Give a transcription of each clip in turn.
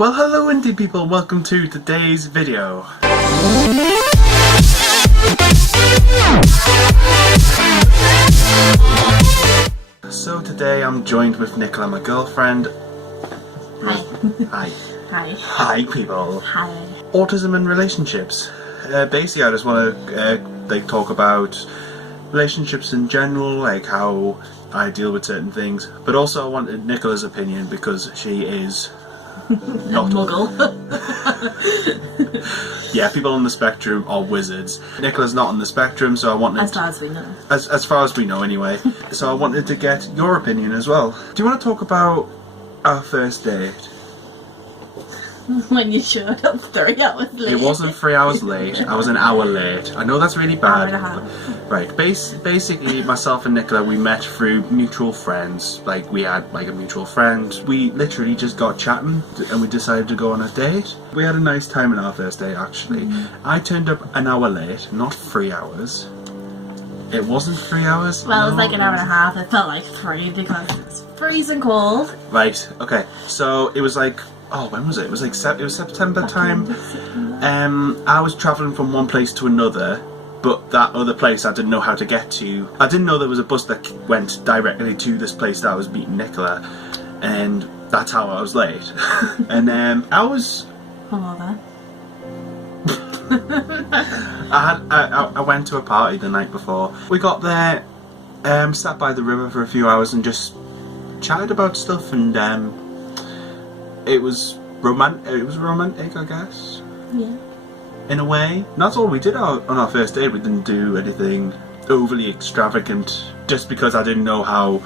Well, hello indie people, welcome to today's video. So today I'm joined with Nicola, my girlfriend. Hi. Hi. Hi. Hi people. Hi. Autism and relationships. Basically I just want to talk about relationships in general, like how I deal with certain things, but also I wanted Nicola's opinion because she is not a muggle. Yeah, people on the spectrum are wizards. Nicola's not on the spectrum, so I wanted... As far as we know. As far as we know, anyway. So I wanted to get your opinion as well. Do you want to talk about our first date? When you showed up 3 hours late. It wasn't 3 hours late, I was an hour late. I know that's really bad. Hour and a half. Right, basically myself and Nicola, we met through mutual friends. Like, we had like a mutual friend. We literally just got chatting and we decided to go on a date. We had a nice time on our first date, actually. I turned up an hour late, not 3 hours. It wasn't 3 hours? Well, no. it was like an hour and a half. It felt like 3 because it was freezing cold. Right, okay. So it was like... Oh, when was it? It was like it was September time. I was travelling from one place to another, but that other place I didn't know how to get to. I didn't know there was a bus that went directly to this place that I was meeting Nicola, and that's how I was late. And I was... Hungover. I went to a party the night before. We got there, sat by the river for a few hours and just chatted about stuff, and it was romantic, I guess. Yeah. In a way. That's all we did on our first date. We didn't do anything overly extravagant, just because I didn't know how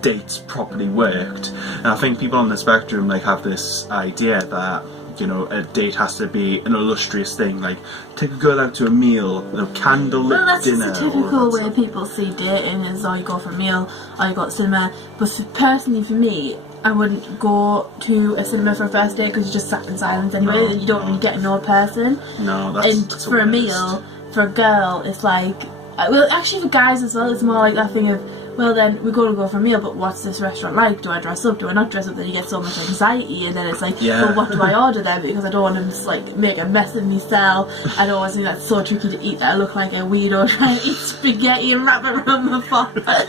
dates properly worked. And I think people on the spectrum like have this idea that, you know, a date has to be an illustrious thing, like take a girl out to a meal, you know, candlelit Well, that's dinner. just the typical way people see dating is, oh, you go for a meal, or you go to cinema. But personally for me, I wouldn't go to a cinema for a first date because you just sat in silence anyway. No, you don't really get to know a person. No, that's for a worst. meal, for a girl, it's like... Well, actually for guys as well, it's more like that thing of, well then, we're going to go for a meal, but what's this restaurant like? Do I dress up? Do I not dress up? Then you get so much anxiety, and then it's like, yeah. well, what do I order then? Because I don't want to just like make a mess of myself. I don't always think that's so tricky to eat that I look like a weirdo trying to eat spaghetti and wrap it around my forehead.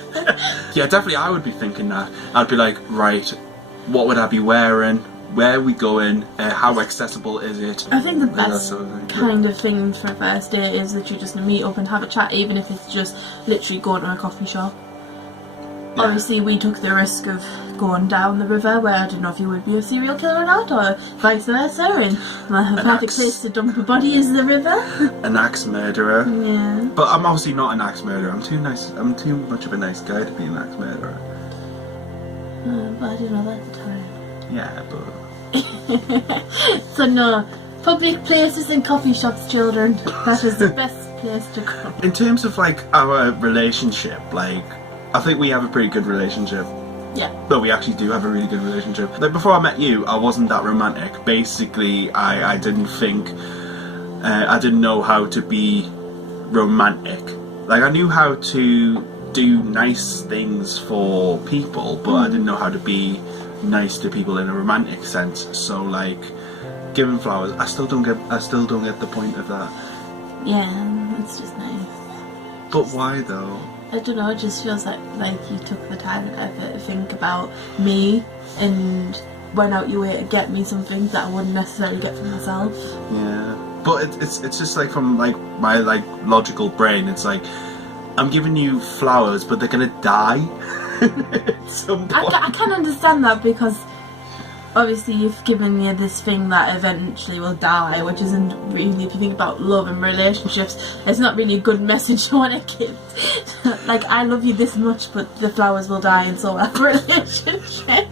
Yeah, definitely I would be thinking that. I'd be like, right, what would I be wearing? Where are we going? How accessible is it? I think the best sort of thing. kind of thing for a first date is that you just meet up and have a chat, even if it's just literally going to a coffee shop. Yeah. Obviously we took the risk of going down the river where I didn't know if you would be a serial killer or not, or vice versa, and the perfect place to dump a body is the river. An axe murderer. Yeah. But I'm obviously not an axe murderer. I'm too much of a nice guy to be an axe murderer. But I didn't know that at the time. Yeah, but... So no, public places and coffee shops, children. That is the best place to go. In terms of like our relationship, like, I think we have a pretty good relationship. Yeah. But we actually do have a really good relationship. Like, before I met you, I wasn't that romantic. Basically, I didn't think... I didn't know how to be romantic. Like, I knew how to do nice things for people, but I didn't know how to be nice to people in a romantic sense. So, like, giving flowers, I still don't get the point of that. Yeah, it's just nice. But why though? I don't know, it just feels like you took the time and effort to think about me and went out your way to get me something that I wouldn't necessarily get for myself. Yeah, but it's just like from like my like logical brain, it's like I'm giving you flowers, but they're gonna die at some point. I can understand that because obviously you've given me this thing that eventually will die, which isn't really, if you think about love and relationships, it's not really a good message to want to give. Like, I love you this much, but the flowers will die and so will our relationship.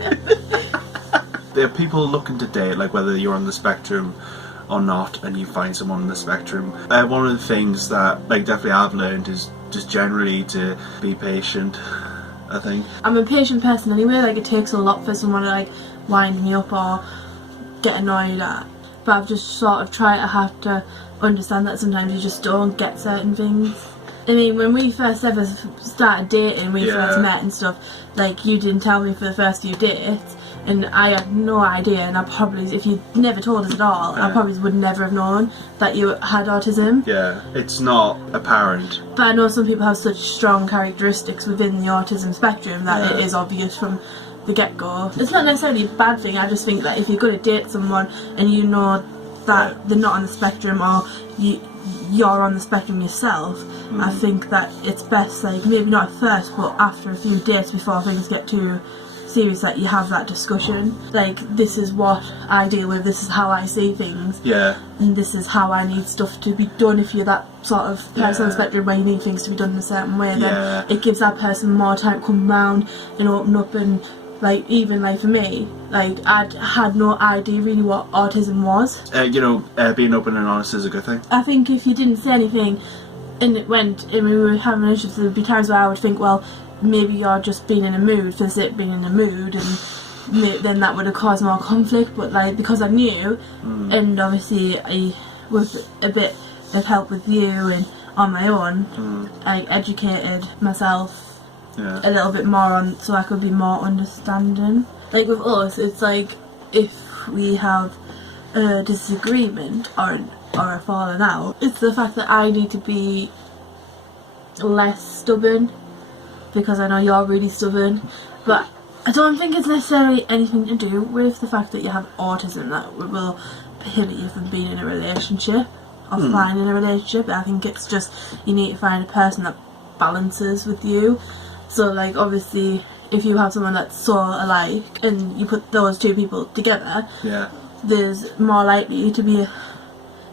There are people looking to date, like whether you're on the spectrum or not, and you find someone on the spectrum. One of the things that like definitely I've learned is just generally to be patient, I think. I'm a patient person anyway, like it takes a lot for someone to like wind me up or get annoyed at, but I've just sort of tried to have to understand that sometimes you just don't get certain things, I mean, when we first ever started dating, we first met and stuff, like, you didn't tell me for the first few dates, and I had no idea, and I probably, if you never told us at all, I probably would never have known that you had autism. Yeah, it's not apparent. But I know some people have such strong characteristics within the autism spectrum that it is obvious from the get-go. It's not necessarily a bad thing, I just think that if you're going to date someone and you know that they're not on the spectrum, or you're on the spectrum yourself, I think that it's best, like, maybe not at first, but after a few dates before things get too serious, that you have that discussion. Like, this is what I deal with, this is how I see things, and this is how I need stuff to be done. If you're that sort of person on the spectrum where you need things to be done in a certain way, then it gives that person more time to come round and open up. And like, even like for me, like, I'd had no idea really what autism was. Being open and honest is a good thing. I think if you didn't say anything and it went and we were having relationships, there would be times where I would think, well, maybe you're just being in a mood for the sake of being in a mood, and then that would have caused more conflict. But like, because I knew, and obviously I, with a bit of help with you and on my own, I educated myself a little bit more on, so I could be more understanding. Like with us, it's like, if we have a disagreement or a falling out, it's the fact that I need to be less stubborn, because I know you're really stubborn. But I don't think it's necessarily anything to do with the fact that you have autism that will prohibit you from being in a relationship or finding a relationship. I think it's just, you need to find a person that balances with you. So like, obviously, if you have someone that's so alike and you put those two people together, there's more likely to be a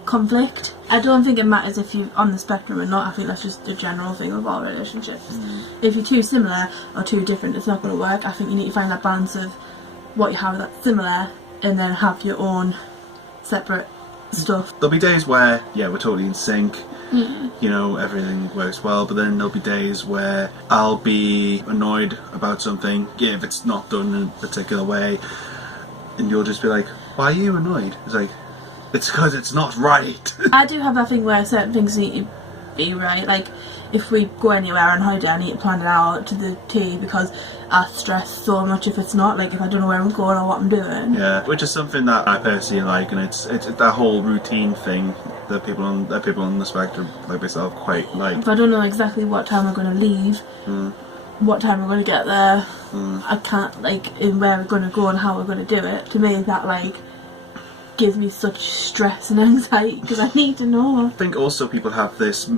conflict. I don't think it matters if you're on the spectrum or not. I think that's just a general thing with all relationships. If you're too similar or too different, it's not going to work. I think you need to find that balance of what you have that's similar and then have your own separate stuff. There'll be days where, we're totally in sync, everything works well, but then there'll be days where I'll be annoyed about something, if it's not done in a particular way, and you'll just be like, why are you annoyed? It's like, it's because it's not right. I do have that thing where certain things need to be right. Like, if we go anywhere on holiday, I need to plan it out to the T, because I stress so much if it's not, like, if I don't know where I'm going or what I'm doing. Yeah, which is something that I personally like, and it's that whole routine thing that people on the spectrum like myself quite like. If I don't know exactly what time we're going to leave, what time we're going to get there, I can't, like, in where we're going to go and how we're going to do it. To me, that, like, gives me such stress and anxiety, because I need to know. I think also people have this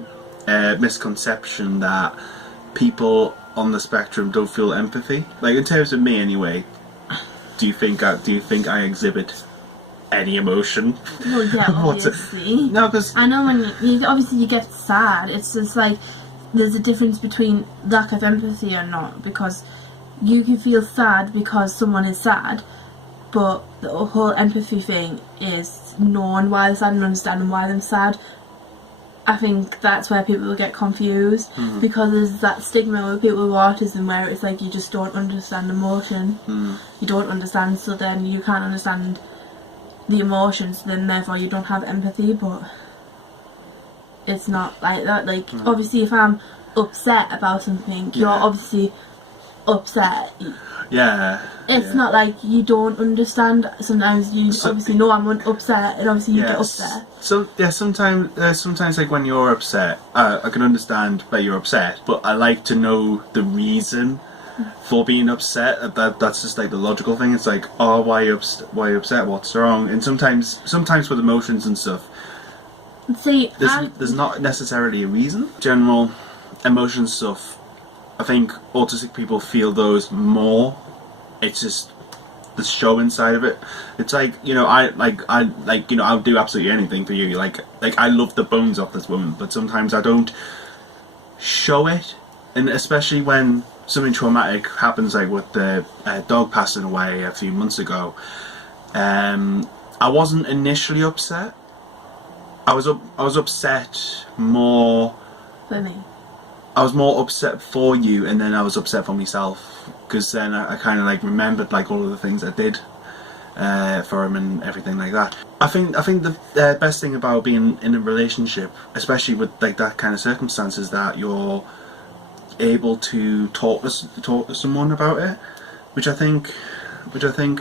misconception that people on the spectrum don't feel empathy. Like, in terms of me anyway, do you think I exhibit any emotion? Well, yeah, obviously. No, because I know when obviously you get sad. It's just like, there's a difference between lack of empathy or not, because you can feel sad because someone is sad, but the whole empathy thing is knowing why they're sad and understanding why they're sad. I think that's where people will get confused, because there's that stigma with people with autism where it's like, you just don't understand emotion. You don't understand, so then you can't understand the emotions, then therefore you don't have empathy. But it's not like that. Like, obviously, if I'm upset about something, you're obviously upset. It's not like you don't understand. Sometimes you obviously know I'm upset, and obviously you get upset. So sometimes like when you're upset, I can understand that you're upset, but I like to know the reason for being upset. That's just like the logical thing. It's like, oh, why are you upset? What's wrong? And sometimes with emotions and stuff, see, there's not necessarily a reason. General emotion stuff, I think autistic people feel those more. It's just the show inside of it. It's like, I'll do absolutely anything for you. Like I love the bones off this woman, but sometimes I don't show it. And especially when something traumatic happens, like with the dog passing away a few months ago, I wasn't initially upset. I was upset more for me. I was more upset for you, and then I was upset for myself, because then I kind of like remembered like all of the things I did, for him and everything like that. I think the best thing about being in a relationship, especially with like that kind of circumstance, is that you're able to talk to someone about it, which I think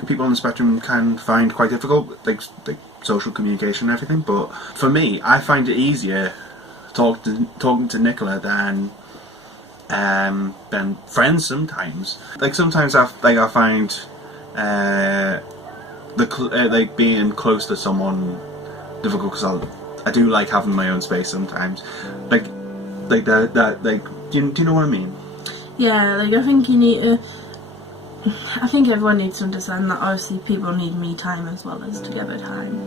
people on the spectrum can find quite difficult, like social communication and everything. But for me, I find it easier talking to Nicola than friends sometimes. Like sometimes I find like being close to someone difficult, because I do like having my own space sometimes. Like do you know what I mean? Yeah, like I think everyone needs to understand that obviously people need me time as well as together time.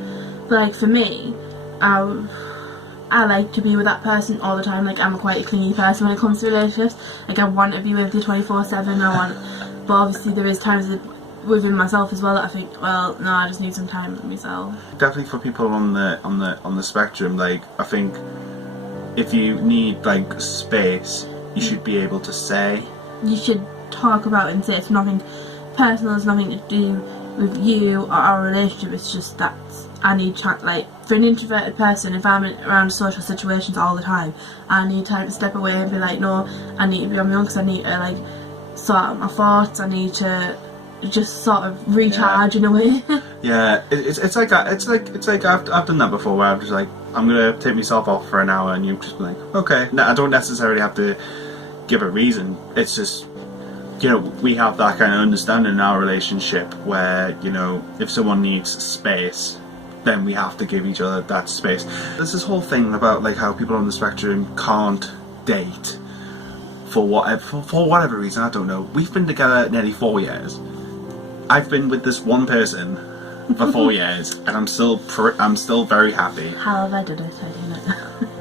But like for me, I like to be with that person all the time. Like I'm quite a clingy person when it comes to relationships. Like I want to be with you 24/7. But obviously there is times within myself as well that I think, well, no, I just need some time with myself. Definitely for people on the spectrum, like I think if you need like space, you should be able to say. You should talk about it and say it's nothing personal, it's nothing to do with you or our relationship. It's just that I need time. Like for an introverted person, if I'm around social situations all the time, I need time to step away and be like, no, I need to be on my own, because I need to like sort out my thoughts. I need to just sort of recharge in a way. Yeah, it's like I've done that before, where I'm just like, I'm gonna take myself off for an hour, and you just be like, okay. No, I don't necessarily have to give a reason. It's just, you know, we have that kind of understanding in our relationship where, you know, if someone needs space, then we have to give each other that space. There's this whole thing about like how people on the spectrum can't date for whatever reason. I don't know. We've been together nearly 4 years. I've been with this one person for 4 years, and I'm still very happy. How have I done it? I don't know.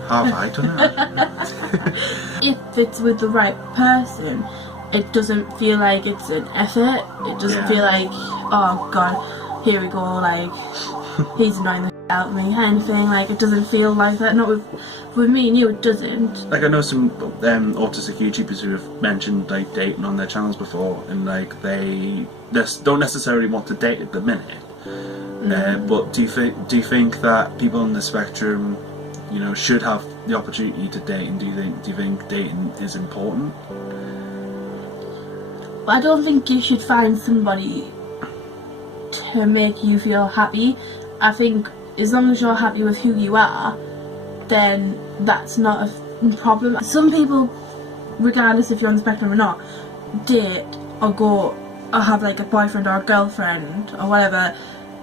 How have I done it? If it's with the right person, it doesn't feel like it's an effort. It doesn't feel like, oh god, here we go, like he's annoying the shit out of me kind of thing. Like it doesn't feel like that. Not with me and you, it doesn't. Like I know some autistic YouTubers who have mentioned like dating on their channels before, and like they don't necessarily want to date at the minute. But do you think that people on the spectrum, you know, should have the opportunity to date, and do you think dating is important? I don't think you should find somebody to make you feel happy. I think as long as you're happy with who you are, then that's not a problem. Some people, regardless if you're on the spectrum or not, date or go or have like a boyfriend or a girlfriend or whatever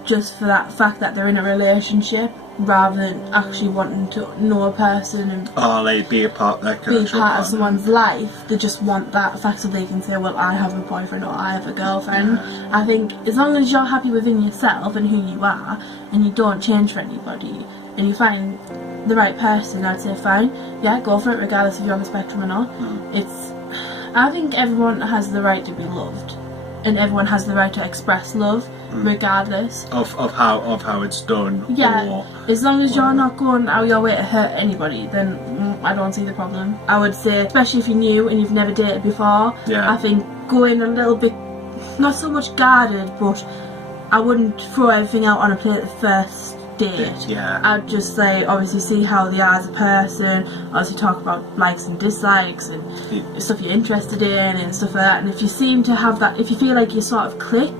just for that fact that they're in a relationship, rather than actually wanting to know a person and like be a part of someone's life. They just want that fact so they can say, well, I have a boyfriend or I have a girlfriend. I think as long as you're happy within yourself and who you are, and you don't change for anybody, and you find the right person, I'd say fine, yeah, go for it regardless if you're on the spectrum or not. I think everyone has the right to be loved, and everyone has the right to express love regardless of how it's done. Yeah, as long as you're not going out your way to hurt anybody, then I don't see the problem. I would say, especially if you're new and you've never dated before, I think go in a little bit, not so much guarded, but I wouldn't throw everything out on a plate the first date. I'd just say, obviously see how they are as a person, obviously talk about likes and dislikes and stuff you're interested in and stuff like that. And if you seem to have that, if you feel like you sort of click,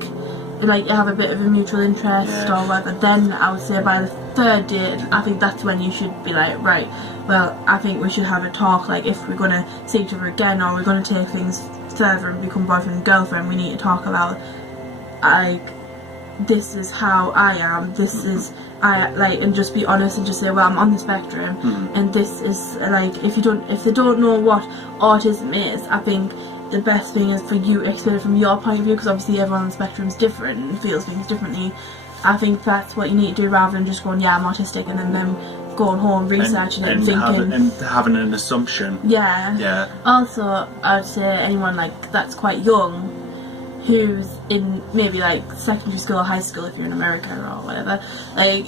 like you have a bit of a mutual interest or whatever, then I would say by the third date, I think that's when you should be like, right, well, I think we should have a talk. Like if we're going to see each other again, or we're going to take things further and become boyfriend and girlfriend, we need to talk about, like, this is how I am, this is and just be honest and just say, well, I'm on the spectrum, and this is like, if they don't know what autism is, I think the best thing is for you to explain it from your point of view, because obviously everyone on the spectrum is different and feels things differently. I think that's what you need to do, rather than just going, yeah, I'm autistic, and then them going home researching and thinking and having an assumption. Also, I'd say anyone like that's quite young, who's in maybe like secondary school or high school if you're in America or whatever, like,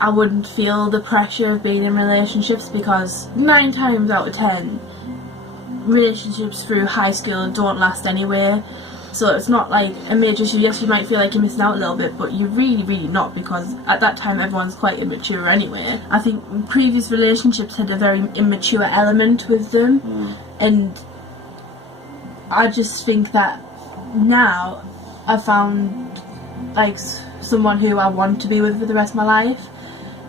I wouldn't feel the pressure of being in relationships, because 9 times out of 10 relationships through high school don't last anyway. So it's not like a major issue. Yes, you might feel like you're missing out a little bit, but you're really not, because at that time everyone's quite immature anyway. I think previous relationships had a very immature element with them, and I just think that now I've found like someone who I want to be with for the rest of my life.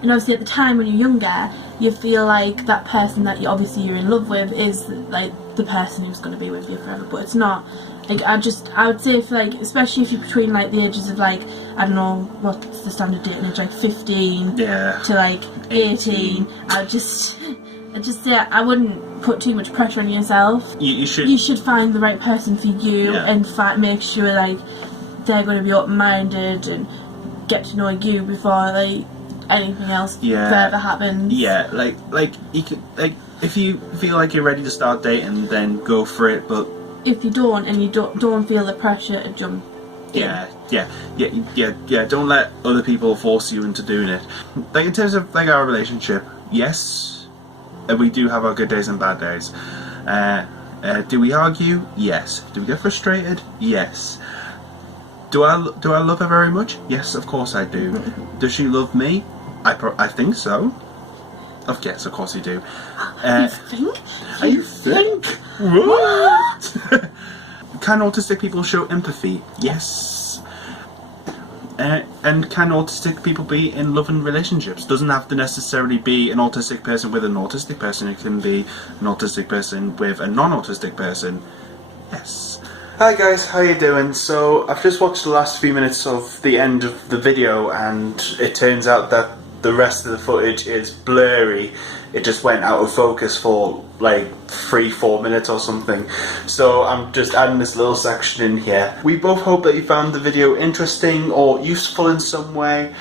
And obviously at the time when you're younger, you feel like that person that you're in love with is like the person who's going to be with you forever, but it's not. Like I would say, if like, especially if you're between like the ages of like, I don't know what's the standard dating age, like 15 to like 18. I just say I wouldn't put too much pressure on yourself. You should find the right person for you, and make sure like they're going to be open-minded and get to know you before like anything else further happens. Yeah, like you could, like if you feel like you're ready to start dating, then go for it. But if you don't, and you don't feel the pressure to jump in. Don't let other people force you into doing it. Like in terms of like our relationship, yes, we do have our good days and bad days. Do we argue? Yes. Do we get frustrated? Yes. Do I love her very much? Yes, of course I do. Does she love me? I think so. Yes, of course you do. You think? What? Can autistic people show empathy? Yes. And can autistic people be in loving relationships? Doesn't have to necessarily be an autistic person with an autistic person. It can be an autistic person with a non-autistic person. Yes. Hi guys, how you doing? So I've just watched the last few minutes of the end of the video, and it turns out that the rest of the footage is blurry. It just went out of focus for like 3-4 minutes or something. So I'm just adding this little section in here. We both hope that you found the video interesting or useful in some way.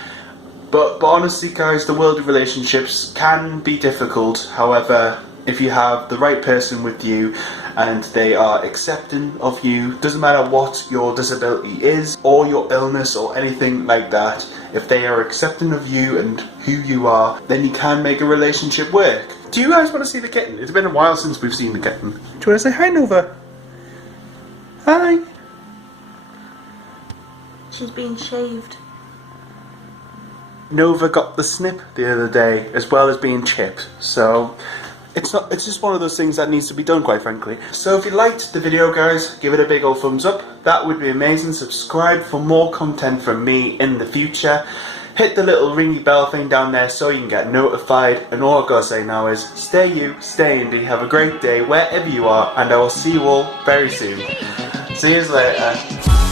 But honestly guys, the world of relationships can be difficult. However, if you have the right person with you and they are accepting of you, doesn't matter what your disability is or your illness or anything like that, if they are accepting of you and who you are, then you can make a relationship work. Do you guys want to see the kitten? It's been a while since we've seen the kitten. Do you want to say hi, Nova? Hi. She's being shaved. Nova got the snip the other day, as well as being chipped, so it's just one of those things that needs to be done, quite frankly. So if you liked the video guys, give it a big old thumbs up, that would be amazing. Subscribe for more content from me in the future. Hit the little ringy bell thing down there so you can get notified, and all I've got to say now is stay you, stay indie, have a great day wherever you are, and I will see you all very soon. See you later.